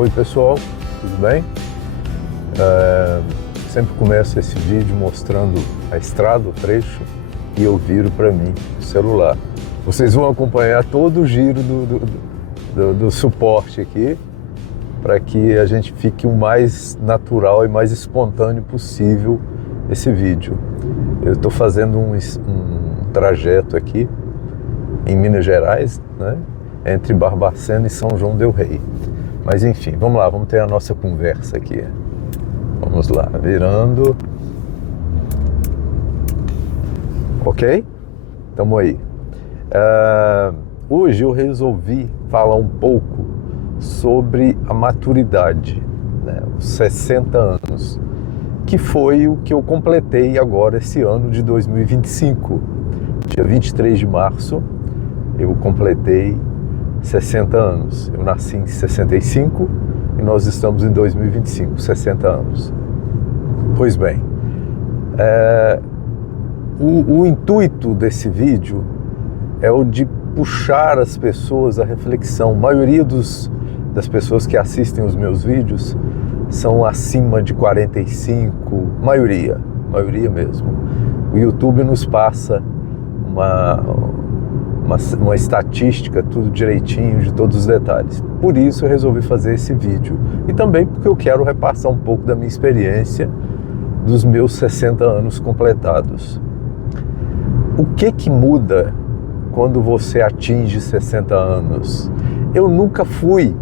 Oi pessoal, tudo bem? Sempre começo esse vídeo mostrando a estrada, o trecho, e eu viro para mim o celular. Vocês vão acompanhar todo o giro do suporte aqui, para que a gente fique o mais natural e mais espontâneo possível esse vídeo. Eu estou fazendo um trajeto aqui em Minas Gerais, né, entre Barbacena e São João del Rei. Mas enfim, vamos lá, vamos ter a nossa conversa aqui. Vamos lá, virando. Ok? Tamo aí. Hoje eu resolvi falar um pouco sobre a maturidade, né, os 60 anos, que foi o que eu completei agora esse ano de 2025. Dia 23 de março, eu completei 60 anos. Eu nasci em 65 e nós estamos em 2025, 60 anos. Pois bem, o intuito desse vídeo é o de puxar as pessoas à reflexão. A maioria das pessoas que assistem os meus vídeos são acima de 45, maioria mesmo. O YouTube nos passa uma estatística, tudo direitinho, de todos os detalhes. Por isso eu resolvi fazer esse vídeo. E também porque eu quero repassar um pouco da minha experiência dos meus 60 anos completados. O que muda quando você atinge 60 anos? Eu nunca fui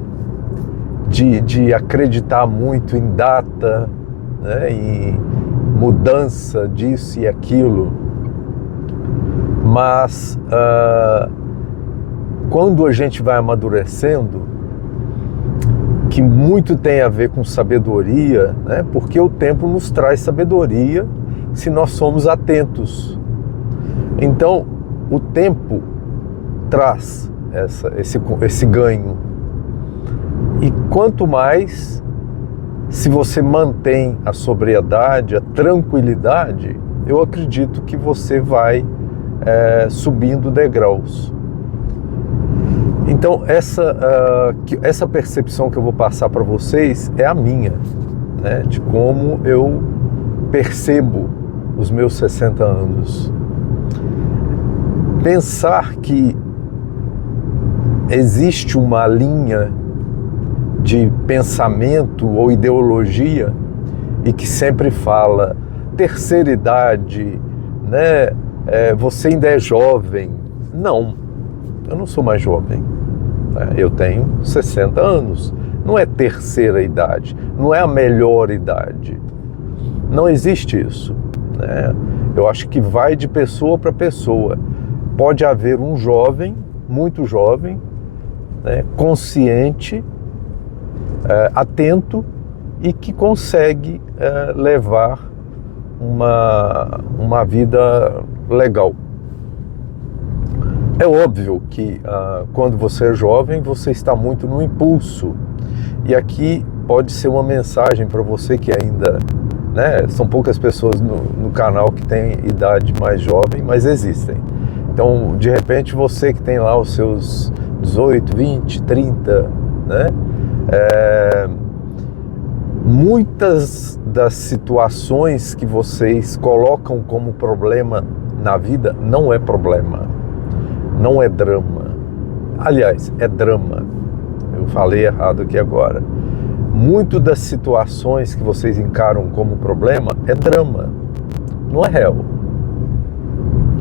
de acreditar muito em data, né, em mudança disso e aquilo. Mas quando a gente vai amadurecendo, que muito tem a ver com sabedoria, né? Porque o tempo nos traz sabedoria se nós somos atentos. Então, o tempo traz esse ganho. E quanto mais, se você mantém a sobriedade, a tranquilidade, eu acredito que você vai subindo degraus. Então essa percepção que eu vou passar para vocês é a minha, né, de como eu percebo os meus 60 anos. Pensar que existe uma linha de pensamento ou ideologia e que sempre fala terceira idade, né? Você ainda é jovem. Não, eu não sou mais jovem. Eu tenho 60 anos. Não é terceira idade, não é a melhor idade. Não existe isso, né? Eu acho que vai de pessoa para pessoa. Pode haver um jovem, muito jovem, né, consciente, atento e que consegue levar uma vida legal. É óbvio que quando você é jovem, você está muito no impulso. E aqui pode ser uma mensagem para você que ainda, né, são poucas pessoas no canal que têm idade mais jovem, mas existem. Então, de repente, você que tem lá os seus 18, 20, 30, né, muitas das situações que vocês colocam como problema na vida não é problema, não é drama. Aliás, é drama. Eu falei errado aqui agora. Muito das situações que vocês encaram como problema é drama, não é real.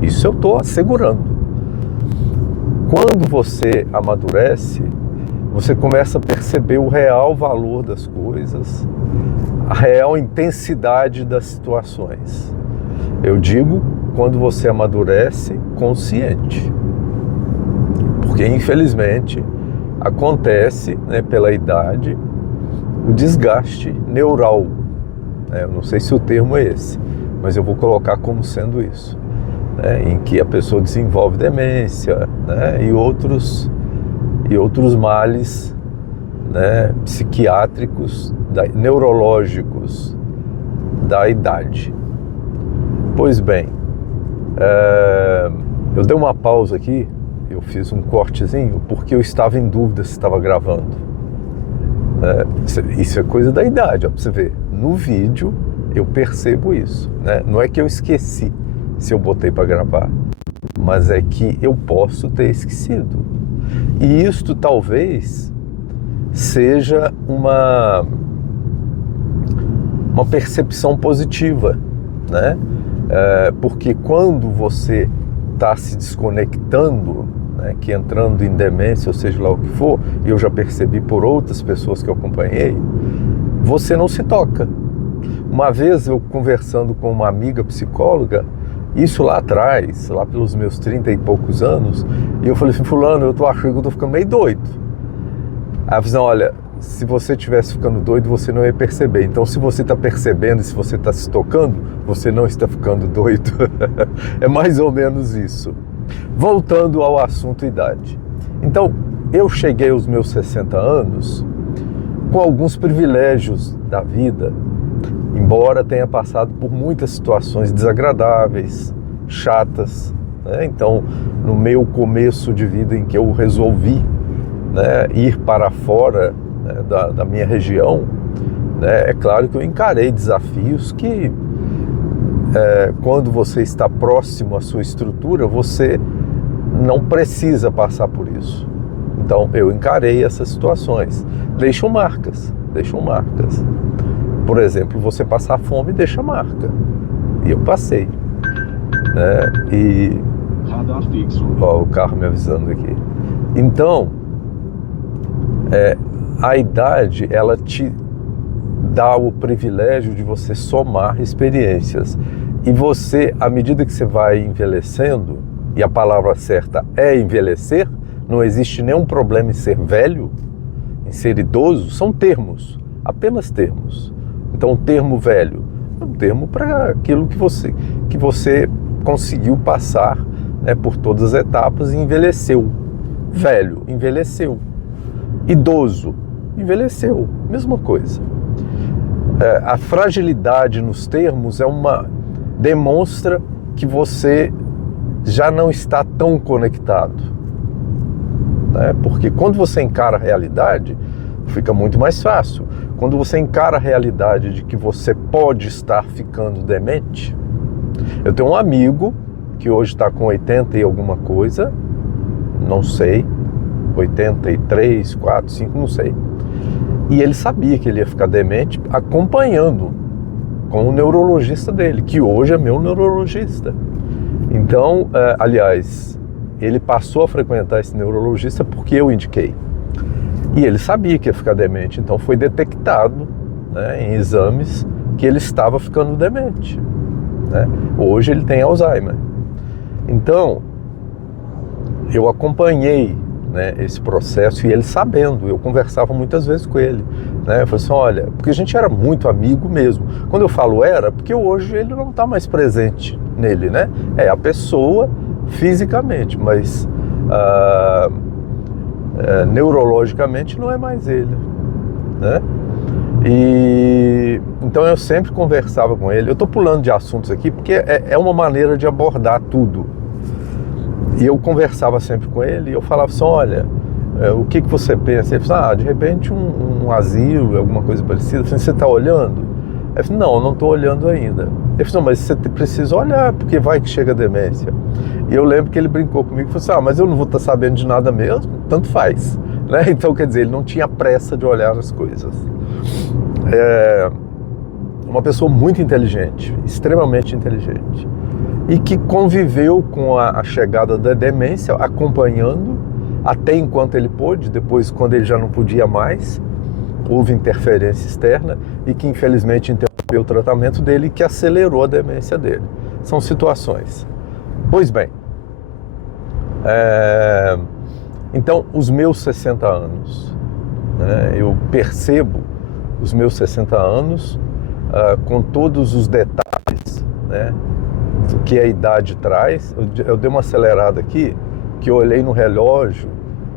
Isso eu estou assegurando. Quando você amadurece, você começa a perceber o real valor das coisas, a real intensidade das situações. Eu digo quando você amadurece consciente. Porque, infelizmente, acontece, né, pela idade, o desgaste neural. Eu não sei se o termo é esse, mas eu vou colocar como sendo isso. Em que a pessoa desenvolve demência, né, e outros males, né, psiquiátricos, neurológicos da idade. Pois bem, eu dei uma pausa aqui, eu fiz um cortezinho porque eu estava em dúvida se estava gravando. Isso é coisa da idade, ó, pra você ver. No vídeo eu percebo isso, né? Não é que eu esqueci se eu botei para gravar, mas é que eu posso ter esquecido. E isto talvez seja uma percepção positiva, né? Porque quando você está se desconectando, né, que entrando em demência, ou seja lá o que for, e eu já percebi por outras pessoas que eu acompanhei, você não se toca. Uma vez eu conversando com uma amiga psicóloga, isso lá atrás, lá pelos meus 30 e poucos anos, e eu falei assim, fulano, eu tô achando que eu tô ficando meio doido. Aí a visão, olha, se você estivesse ficando doido, você não ia perceber. Então, se você está percebendo e se você está se tocando, você não está ficando doido. É mais ou menos isso. Voltando ao assunto idade. Então, eu cheguei aos meus 60 anos com alguns privilégios da vida, embora tenha passado por muitas situações desagradáveis, chatas, né? Então, no meu começo de vida em que eu resolvi, né, ir para fora, né, da minha região, né, é claro que eu encarei desafios que, quando você está próximo à sua estrutura, você não precisa passar por isso. Então, eu encarei essas situações. Deixam marcas. Por exemplo, você passar fome deixa marca. E eu passei. Né? E... Ó, o carro me avisando aqui. Então, a idade, ela te dá o privilégio de você somar experiências. E você, à medida que você vai envelhecendo, e a palavra certa é envelhecer, não existe nenhum problema em ser velho, em ser idoso, são termos, apenas termos. Então, o termo velho é um termo para aquilo que você conseguiu passar, né, por todas as etapas e envelheceu. Velho, envelheceu. Idoso, envelheceu, mesma coisa. A fragilidade nos termos demonstra que você já não está tão conectado, né? Porque quando você encara a realidade, fica muito mais fácil. Quando você encara a realidade de que você pode estar ficando demente. Eu tenho um amigo que hoje está com 80 e alguma coisa, não sei, 83, 4, 5, não sei. E ele sabia que ele ia ficar demente acompanhando com o neurologista dele, que hoje é meu neurologista. Então, aliás, ele passou a frequentar esse neurologista porque eu indiquei. E ele sabia que ia ficar demente, então foi detectado, né, em exames que ele estava ficando demente. Né? Hoje ele tem Alzheimer. Então, eu acompanhei, né, esse processo e ele sabendo, eu conversava muitas vezes com ele, né, eu falei assim, olha, porque a gente era muito amigo mesmo. Quando eu falo era, porque hoje ele não está mais presente nele, né, é a pessoa fisicamente, mas neurologicamente não é mais ele, né, e então eu sempre conversava com ele. Eu estou pulando de assuntos aqui porque é uma maneira de abordar tudo. E eu conversava sempre com ele e eu falava assim, olha, o que você pensa? Ele falou, de repente um asilo, alguma coisa parecida. Eu falei, você está olhando? Ele falou, não estou olhando ainda. Ele falou, mas você precisa olhar, porque vai que chega a demência. E eu lembro que ele brincou comigo e falou assim, mas eu não vou estar sabendo de nada mesmo, tanto faz. Né? Então, quer dizer, ele não tinha pressa de olhar as coisas. Uma pessoa muito inteligente, extremamente inteligente. E que conviveu com a chegada da demência, acompanhando até enquanto ele pôde. Depois, quando ele já não podia mais, houve interferência externa e que infelizmente interrompeu o tratamento dele e que acelerou a demência dele. São situações. Pois bem, então os meus 60 anos, né, eu percebo os meus 60 anos com todos os detalhes, né, que a idade traz. Eu dei uma acelerada aqui, que eu olhei no relógio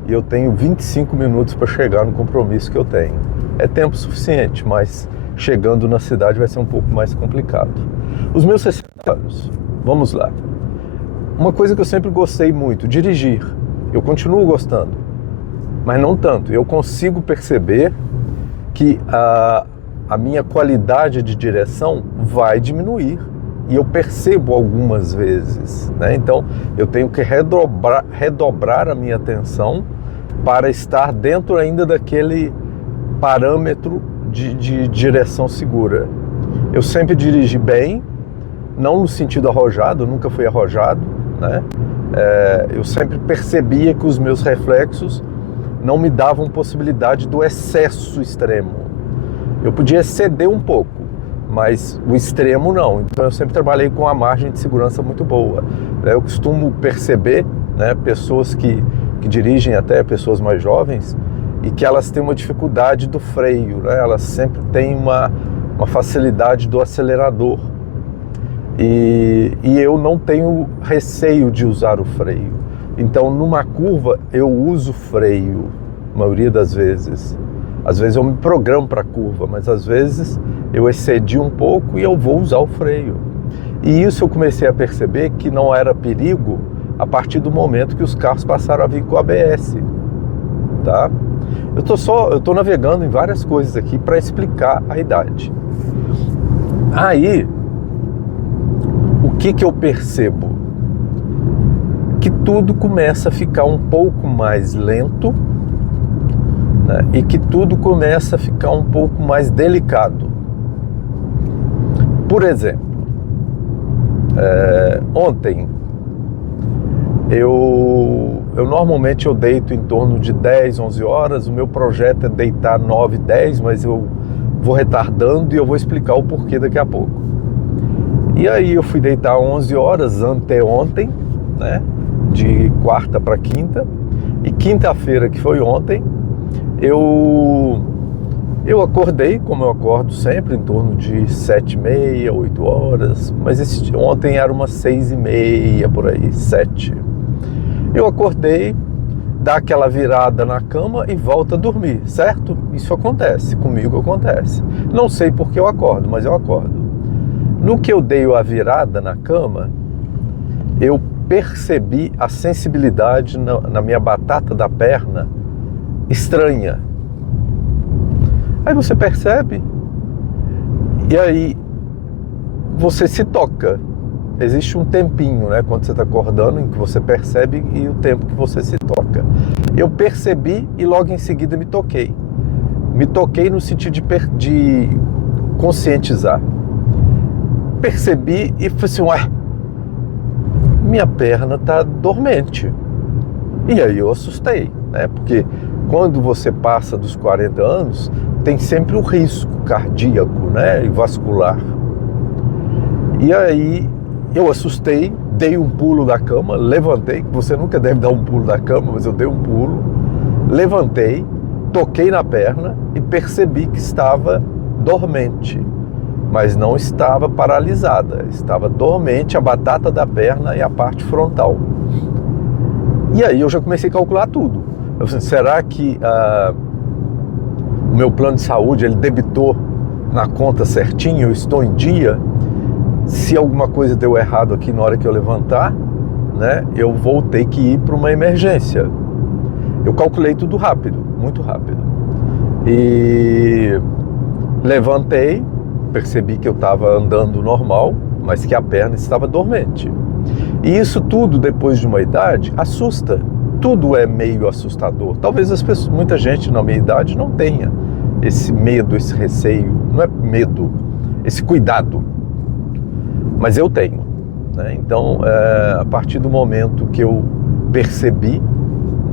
e eu tenho 25 minutos para chegar no compromisso que eu tenho. É tempo suficiente, mas chegando na cidade vai ser um pouco mais complicado. Os meus 60 anos, vamos lá. Uma coisa que eu sempre gostei muito, dirigir. Eu continuo gostando, mas não tanto. Eu consigo perceber que a minha qualidade de direção vai diminuir. E eu percebo algumas vezes, né? Então eu tenho que redobrar a minha atenção para estar dentro ainda daquele parâmetro de direção segura. Eu sempre dirigi bem, não no sentido arrojado, eu nunca fui arrojado, né? Eu sempre percebia que os meus reflexos não me davam possibilidade do excesso extremo. Eu podia ceder um pouco, mas o extremo não. Então eu sempre trabalhei com uma margem de segurança muito boa. Eu costumo perceber, né, pessoas que dirigem, até pessoas mais jovens, e que elas têm uma dificuldade do freio, né? Elas sempre têm uma facilidade do acelerador. E eu não tenho receio de usar o freio. Então, numa curva, eu uso freio, a maioria das vezes. Às vezes eu me programo para a curva, mas às vezes eu excedi um pouco e eu vou usar o freio. E isso eu comecei a perceber que não era perigo a partir do momento que os carros passaram a vir com ABS, tá? Eu estou navegando em várias coisas aqui para explicar a idade. Aí, o que eu percebo? Que tudo começa a ficar um pouco mais lento, né? E que tudo começa a ficar um pouco mais delicado. Por exemplo, ontem eu normalmente eu deito em torno de 10, 11 horas, o meu projeto é deitar 9, 10, mas eu vou retardando e eu vou explicar o porquê daqui a pouco. E aí eu fui deitar 11 horas anteontem, né, de quarta para quinta, e quinta-feira, que foi ontem, eu acordei, como eu acordo sempre, em torno de 7h30, 8 horas, mas ontem era umas 6h30, por aí, 7. Eu acordei, dá aquela virada na cama e volta a dormir, certo? Isso acontece, comigo acontece. Não sei por que eu acordo, mas eu acordo. No que eu dei a virada na cama, eu percebi a sensibilidade na minha batata da perna estranha. Aí você percebe, e aí você se toca. Existe um tempinho, né, quando você está acordando, em que você percebe e o tempo que você se toca. Eu percebi e logo em seguida me toquei. Me toquei no sentido de conscientizar. Percebi e falei assim, ué, minha perna está dormente. E aí eu assustei, né, porque quando você passa dos 40 anos, tem sempre um risco cardíaco, né, e vascular. E aí eu assustei, dei um pulo da cama, levantei, você nunca deve dar um pulo da cama, mas eu dei um pulo, levantei, toquei na perna e percebi que estava dormente, mas não estava paralisada, estava dormente a batata da perna e a parte frontal. E aí eu já comecei a calcular tudo. Eu falei, será que o meu plano de saúde ele debitou na conta certinho, eu estou em dia? Se alguma coisa deu errado aqui na hora que eu levantar, né, eu vou ter que ir para uma emergência. Eu calculei tudo rápido, muito rápido. E levantei, percebi que eu estava andando normal, mas que a perna estava dormente. E isso tudo, depois de uma idade, assusta. Tudo é meio assustador. Talvez muita gente na minha idade não tenha esse medo, esse receio. Não é medo, esse cuidado. Mas eu tenho, né? Então, a partir do momento que eu percebi,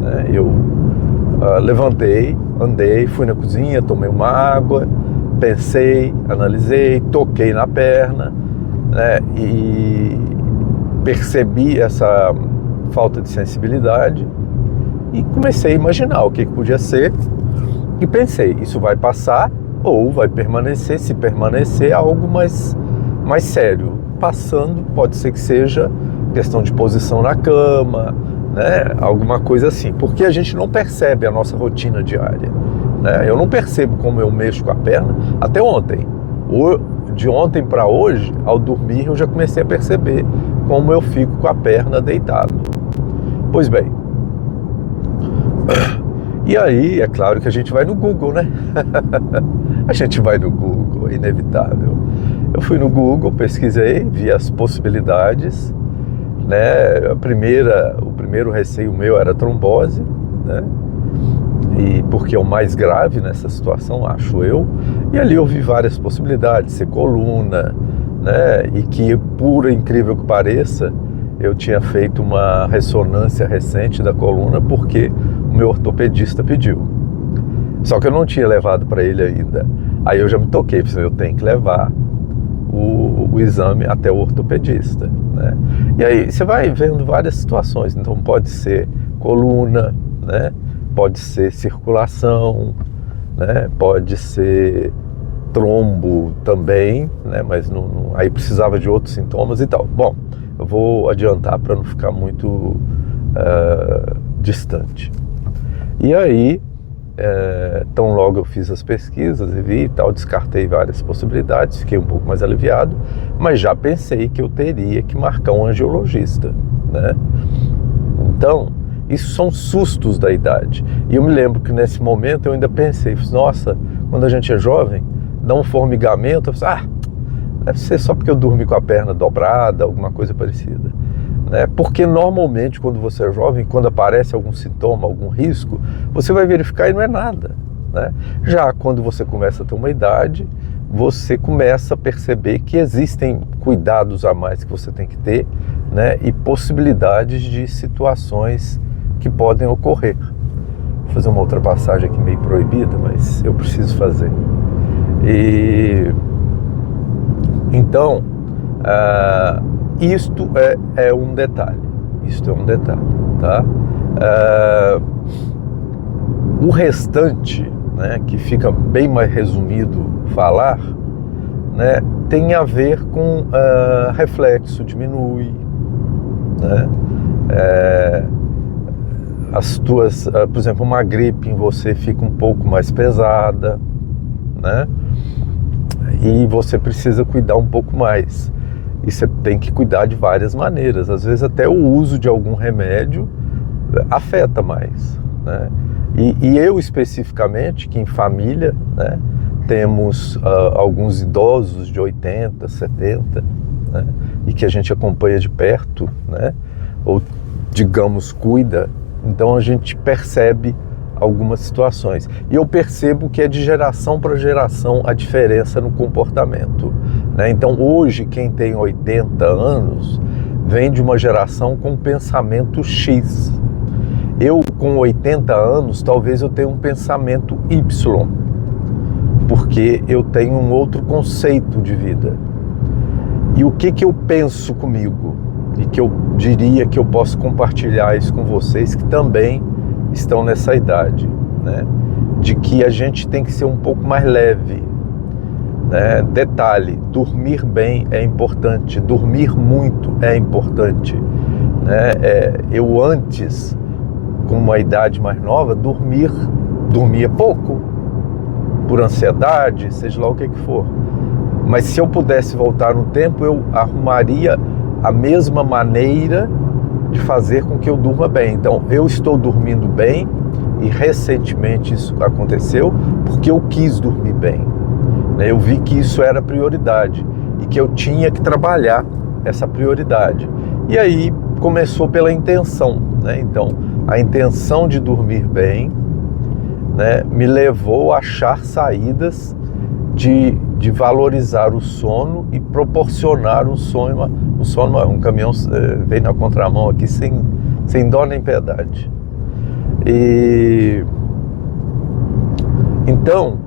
né, eu levantei, andei, fui na cozinha, tomei uma água, pensei, analisei, toquei na perna, né, e percebi essa falta de sensibilidade e comecei a imaginar o que podia ser e pensei, isso vai passar ou vai permanecer, se permanecer, algo mais sério. Passando, pode ser que seja questão de posição na cama, né? Alguma coisa assim, porque a gente não percebe a nossa rotina diária, né? Eu não percebo como eu mexo com a perna até ontem. De ontem para hoje, ao dormir, eu já comecei a perceber como eu fico com a perna deitado. Pois bem, E aí, é claro que a gente vai no Google, né? A gente vai no Google, é inevitável. Eu fui no Google, pesquisei, vi as possibilidades, né? O primeiro receio meu era trombose, né? E porque é o mais grave nessa situação, acho eu. E ali eu vi várias possibilidades, ser coluna, né? E que, por incrível que pareça, eu tinha feito uma ressonância recente da coluna porque o meu ortopedista pediu. Só que eu não tinha levado para ele ainda. Aí eu já me toquei, eu tenho que levar o exame até o ortopedista, né? E aí você vai vendo várias situações. Então pode ser coluna, né? Pode ser circulação, né? Pode ser trombo também, né? Mas aí precisava de outros sintomas e tal. Bom, eu vou adiantar para não ficar muito distante. E aí, tão logo eu fiz as pesquisas e vi e tal, descartei várias possibilidades, fiquei um pouco mais aliviado, mas já pensei que eu teria que marcar um angiologista, né? Então, isso são sustos da idade. E eu me lembro que nesse momento eu ainda pensei, nossa, quando a gente é jovem, dá um formigamento, eu falei, deve ser só porque eu dormi com a perna dobrada, alguma coisa parecida. Né? Porque normalmente quando você é jovem, quando aparece algum sintoma, algum risco, você vai verificar e não é nada. Né? Já quando você começa a ter uma idade, você começa a perceber que existem cuidados a mais que você tem que ter, né? E possibilidades de situações que podem ocorrer. Vou fazer uma ultrapassagem aqui meio proibida, mas eu preciso fazer. E então, isto é um detalhe. Isto é um detalhe, tá? O restante, né, que fica bem mais resumido falar, né, tem a ver com reflexo diminui, né? Por exemplo, uma gripe em você fica um pouco mais pesada, né? E você precisa cuidar um pouco mais. E você tem que cuidar de várias maneiras. Às vezes até o uso de algum remédio afeta mais, né? E eu especificamente, que em família, né, temos alguns idosos de 80, 70, né, e que a gente acompanha de perto, né, ou digamos cuida, então a gente percebe algumas situações. E eu percebo que é de geração para geração a diferença no comportamento, né? Então hoje quem tem 80 anos vem de uma geração com pensamento X. Eu com 80 anos talvez eu tenha um pensamento Y, porque eu tenho um outro conceito de vida. E o que eu penso comigo? E que eu diria que eu posso compartilhar isso com vocês que também estão nessa idade, né? De que a gente tem que ser um pouco mais leve, né? Detalhe, dormir bem é importante, dormir muito é importante, né? Eu antes, com uma idade mais nova, dormia pouco, por ansiedade, seja lá o que for. Mas se eu pudesse voltar no tempo, eu arrumaria a mesma maneira de fazer com que eu durma bem. Então, eu estou dormindo bem e recentemente isso aconteceu porque eu quis dormir bem. Eu vi que isso era prioridade e que eu tinha que trabalhar essa prioridade. E aí começou pela intenção, né? Então, a intenção de dormir bem, né, me levou a achar saídas de valorizar o sono e proporcionar um caminhão veio na contramão aqui sem dó nem piedade. E então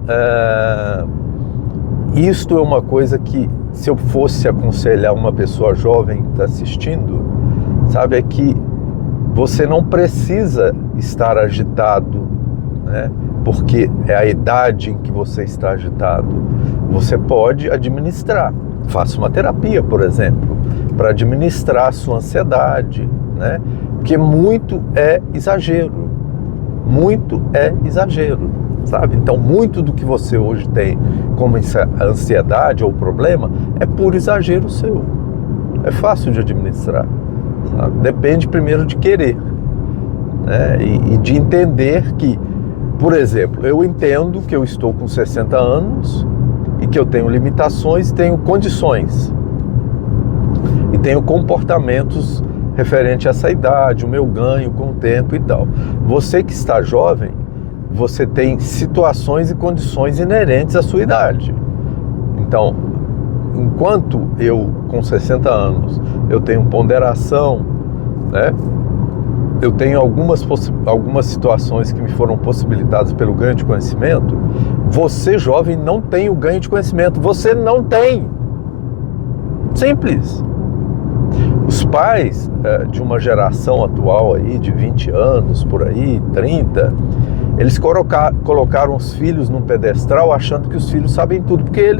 isto é uma coisa que, se eu fosse aconselhar uma pessoa jovem que está assistindo, sabe, é que você não precisa estar agitado, né? Porque é a idade em que você está agitado. Você pode administrar. Faça uma terapia, por exemplo, para administrar a sua ansiedade, né? Porque muito é exagero. Muito é exagero, sabe? Então, muito do que você hoje tem como ansiedade ou problema é por exagero seu. É fácil de administrar, sabe? Depende primeiro de querer, né? E de entender que Por exemplo, eu entendo que eu estou com 60 anos e que eu tenho limitações, tenho condições e tenho comportamentos referente a essa idade, o meu ganho com o tempo e tal. Você que está jovem, você tem situações e condições inerentes à sua idade. Então, enquanto eu, com 60 anos, eu tenho ponderação, né? Eu tenho algumas situações que me foram possibilitadas pelo ganho de conhecimento. Você, jovem, não tem o ganho de conhecimento. Você não tem. Simples. Os pais de uma geração atual aí, de 20 anos, por aí, 30, eles colocaram os filhos num pedestal achando que os filhos sabem tudo, porque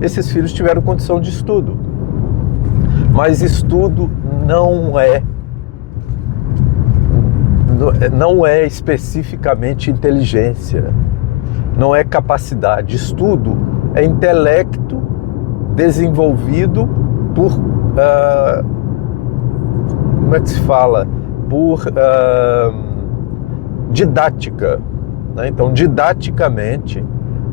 esses filhos tiveram condição de estudo. Mas estudo não é especificamente inteligência, não é capacidade. Estudo é intelecto desenvolvido por, como é que se fala? Por didática, né? Então, didaticamente,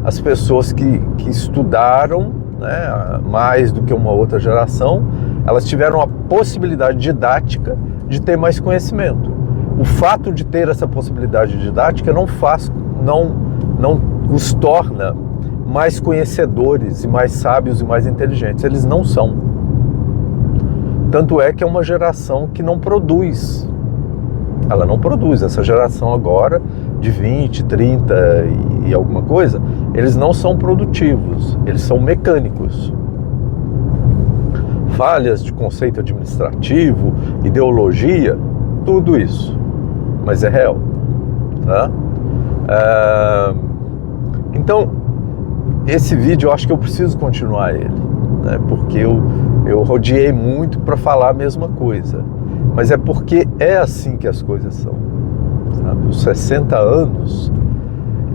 as pessoas que estudaram, né, mais do que uma outra geração, elas tiveram a possibilidade didática de ter mais conhecimento. O fato de ter essa possibilidade didática não os torna mais conhecedores e mais sábios e mais inteligentes. Eles não são. Tanto é que é uma geração que não produz. Ela não produz. Essa geração agora, de 20, 30 e alguma coisa, eles não são produtivos. Eles são mecânicos. Falhas de conceito administrativo, ideologia, tudo isso. Mas é real, tá? Então, esse vídeo eu acho que eu preciso continuar ele, né? Porque eu rodeei muito para falar a mesma coisa, mas é porque é assim que as coisas são, sabe? Os 60 anos,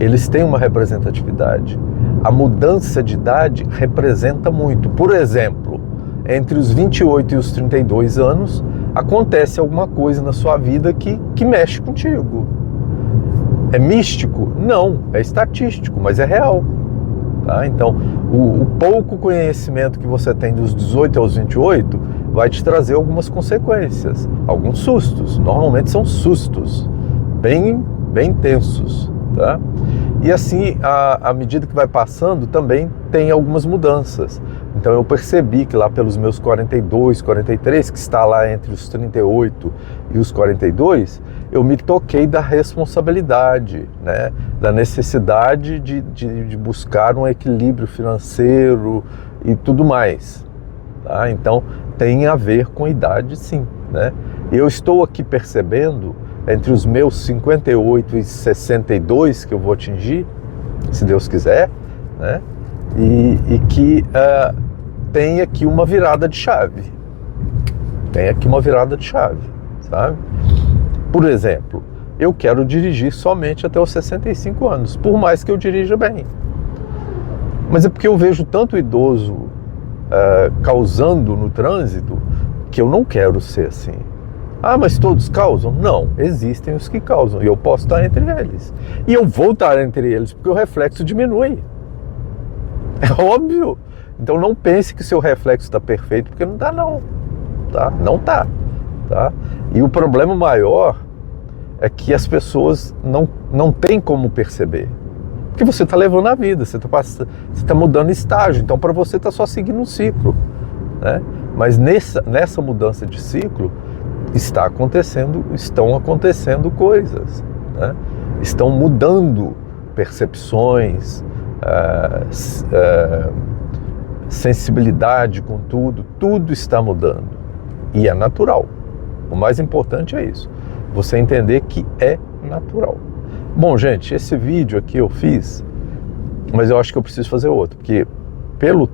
eles têm uma representatividade. A mudança de idade representa muito. Por exemplo, entre os 28 e os 32 anos, acontece alguma coisa na sua vida que mexe contigo. É místico? Não, é estatístico, mas é real. Tá? Então, o pouco conhecimento que você tem dos 18 aos 28 vai te trazer algumas consequências, alguns sustos. Normalmente são sustos, bem tensos. Tá? E assim, à medida que vai passando, também tem algumas mudanças. Então eu percebi que lá pelos meus 42, 43, que está lá entre os 38 e os 42, eu me toquei da responsabilidade, né? Da necessidade de buscar um equilíbrio financeiro e tudo mais. Tá? Então tem a ver com idade, sim. Né? Eu estou aqui percebendo, entre os meus 58 e 62 que eu vou atingir, se Deus quiser, né? E que tem aqui uma virada de chave. Tem aqui uma virada de chave, sabe? Por exemplo, eu quero dirigir somente até os 65 anos, por mais que eu dirija bem. Mas é porque eu vejo tanto idoso causando no trânsito que eu não quero ser assim. Ah, mas todos causam? Não, existem os que causam e eu posso estar entre eles. E eu vou estar entre eles porque o reflexo diminui. É óbvio. Então não pense que o seu reflexo está perfeito, porque não está não. Tá? Não está. Tá? E o problema maior é que as pessoas não têm como perceber. Porque você está levando a vida, você está mudando estágio, então para você está só seguindo um ciclo. Né? Mas nessa mudança de ciclo, estão acontecendo coisas. Né? Estão mudando percepções, sensibilidade com tudo está mudando. E é natural. O mais importante é isso. Você entender que é natural. Bom, gente, esse vídeo aqui eu fiz, mas eu acho que eu preciso fazer outro, porque pelo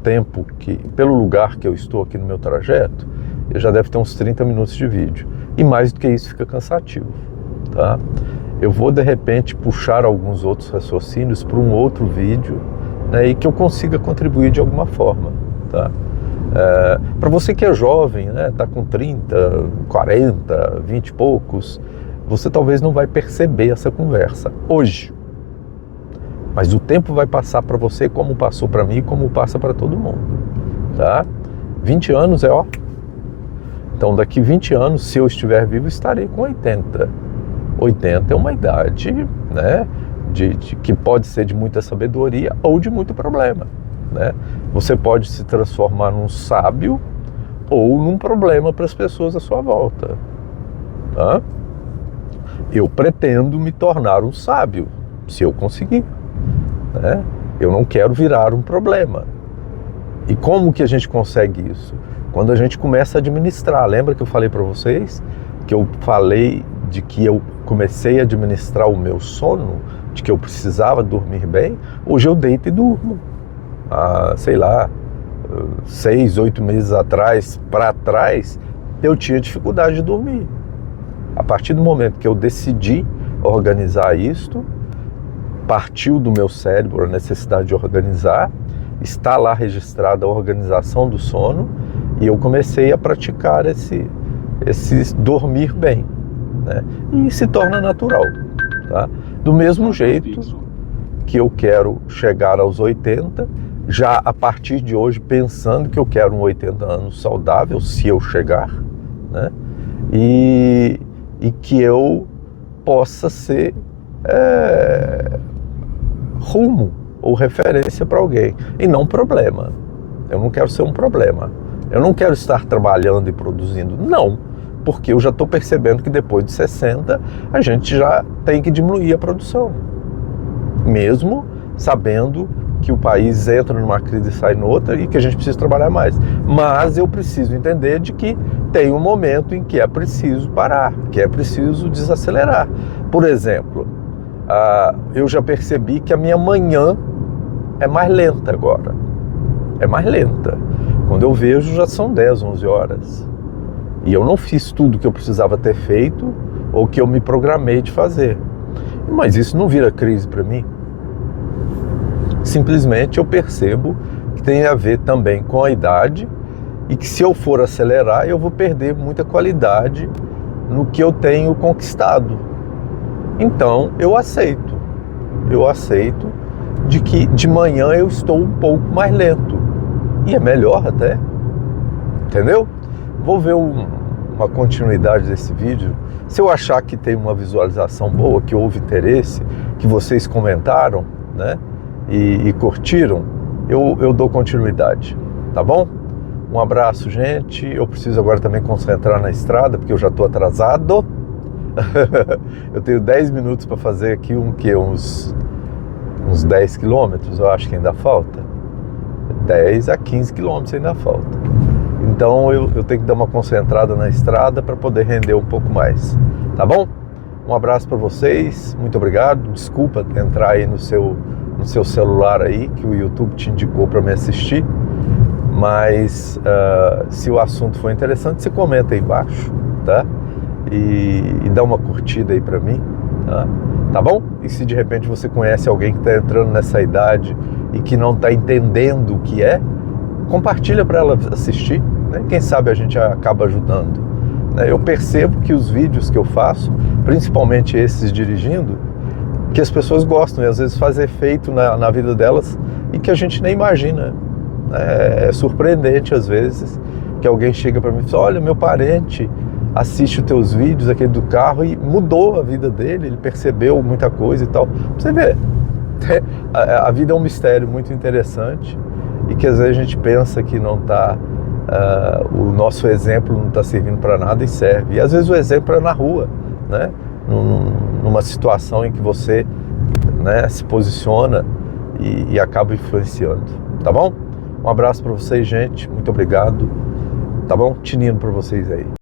lugar que eu estou aqui no meu trajeto, eu já deve ter uns 30 minutos de vídeo. E mais do que isso fica cansativo, tá? Eu vou, de repente, puxar alguns outros raciocínios para um outro vídeo, né, e que eu consiga contribuir de alguma forma, tá? Para você que é jovem, né, tá com 30, 40, 20 e poucos, você talvez não vai perceber essa conversa hoje, Mas o tempo vai passar para você como passou para mim, como passa para todo mundo, tá? 20 anos é ó. Então daqui 20 anos, se eu estiver vivo, estarei com 80. 80 é uma idade, né, que pode ser de muita sabedoria ou de muito problema, né? Você pode se transformar num sábio ou num problema para as pessoas à sua volta, tá? Eu pretendo me tornar um sábio, se eu conseguir, né? Eu não quero virar um problema. E como que a gente consegue isso? Quando a gente começa a administrar. Lembra que eu falei para vocês que eu falei de que eu comecei a administrar o meu sono, de que eu precisava dormir bem? Hoje eu deito e durmo. Sei lá, 6, 8 meses atrás, para trás, eu tinha dificuldade de dormir. A partir do momento que eu decidi organizar isto, partiu do meu cérebro a necessidade de organizar, está lá registrada a organização do sono, e eu comecei a praticar esse dormir bem, né? E se torna natural, tá? Do mesmo jeito que eu quero chegar aos 80, já a partir de hoje pensando que eu quero um 80 anos saudável, se eu chegar, né? E que eu possa ser rumo ou referência para alguém, e não problema. Eu não quero ser um problema. Eu não quero estar trabalhando e produzindo, não, porque eu já estou percebendo que depois de 60 a gente já tem que diminuir a produção, mesmo sabendo que o país entra numa crise e sai noutra e que a gente precisa trabalhar mais. Mas eu preciso entender de que tem um momento em que é preciso parar, que é preciso desacelerar. Por exemplo, eu já percebi que a minha manhã é mais lenta agora. É mais lenta. Quando eu vejo, já são 10, 11 horas. E eu não fiz tudo que eu precisava ter feito ou que eu me programei de fazer. Mas isso não vira crise para mim. Simplesmente eu percebo que tem a ver também com a idade e que se eu for acelerar, eu vou perder muita qualidade no que eu tenho conquistado. Então, eu aceito de que de manhã eu estou um pouco mais lento. E é melhor até, entendeu? Vou ver uma continuidade desse vídeo. Se eu achar que tem uma visualização boa, que houve interesse, que vocês comentaram, né, e curtiram, eu dou continuidade, tá bom? Um abraço, gente. Eu preciso agora também concentrar na estrada, porque eu já estou atrasado. Eu tenho 10 minutos para fazer aqui uns 10 quilômetros, eu acho que ainda falta. 10 a 15 quilômetros ainda falta. Então eu tenho que dar uma concentrada na estrada para poder render um pouco mais, tá bom? Um abraço para vocês, muito obrigado. Desculpa entrar aí no seu celular aí, que o YouTube te indicou para me assistir. Mas se o assunto for interessante, você comenta aí embaixo, tá? E dá uma curtida aí para mim, tá bom? E se de repente você conhece alguém que está entrando nessa idade e que não está entendendo o que é, compartilha para ela assistir, né? Quem sabe a gente acaba ajudando, né? Eu percebo que os vídeos que eu faço, principalmente esses dirigindo, que as pessoas gostam e às vezes faz efeito na vida delas e que a gente nem imagina. É surpreendente às vezes que alguém chega para mim e fala: olha, meu parente assiste os teus vídeos, aquele do carro, e mudou a vida dele, ele percebeu muita coisa e tal. Você vê, a vida é um mistério muito interessante e que às vezes a gente pensa que não está, o nosso exemplo não está servindo para nada e serve. E às vezes o exemplo é na rua, né? Numa situação em que você, né, se posiciona e acaba influenciando, tá bom? Um abraço para vocês, gente, muito obrigado, tá bom? Tinindo para vocês aí.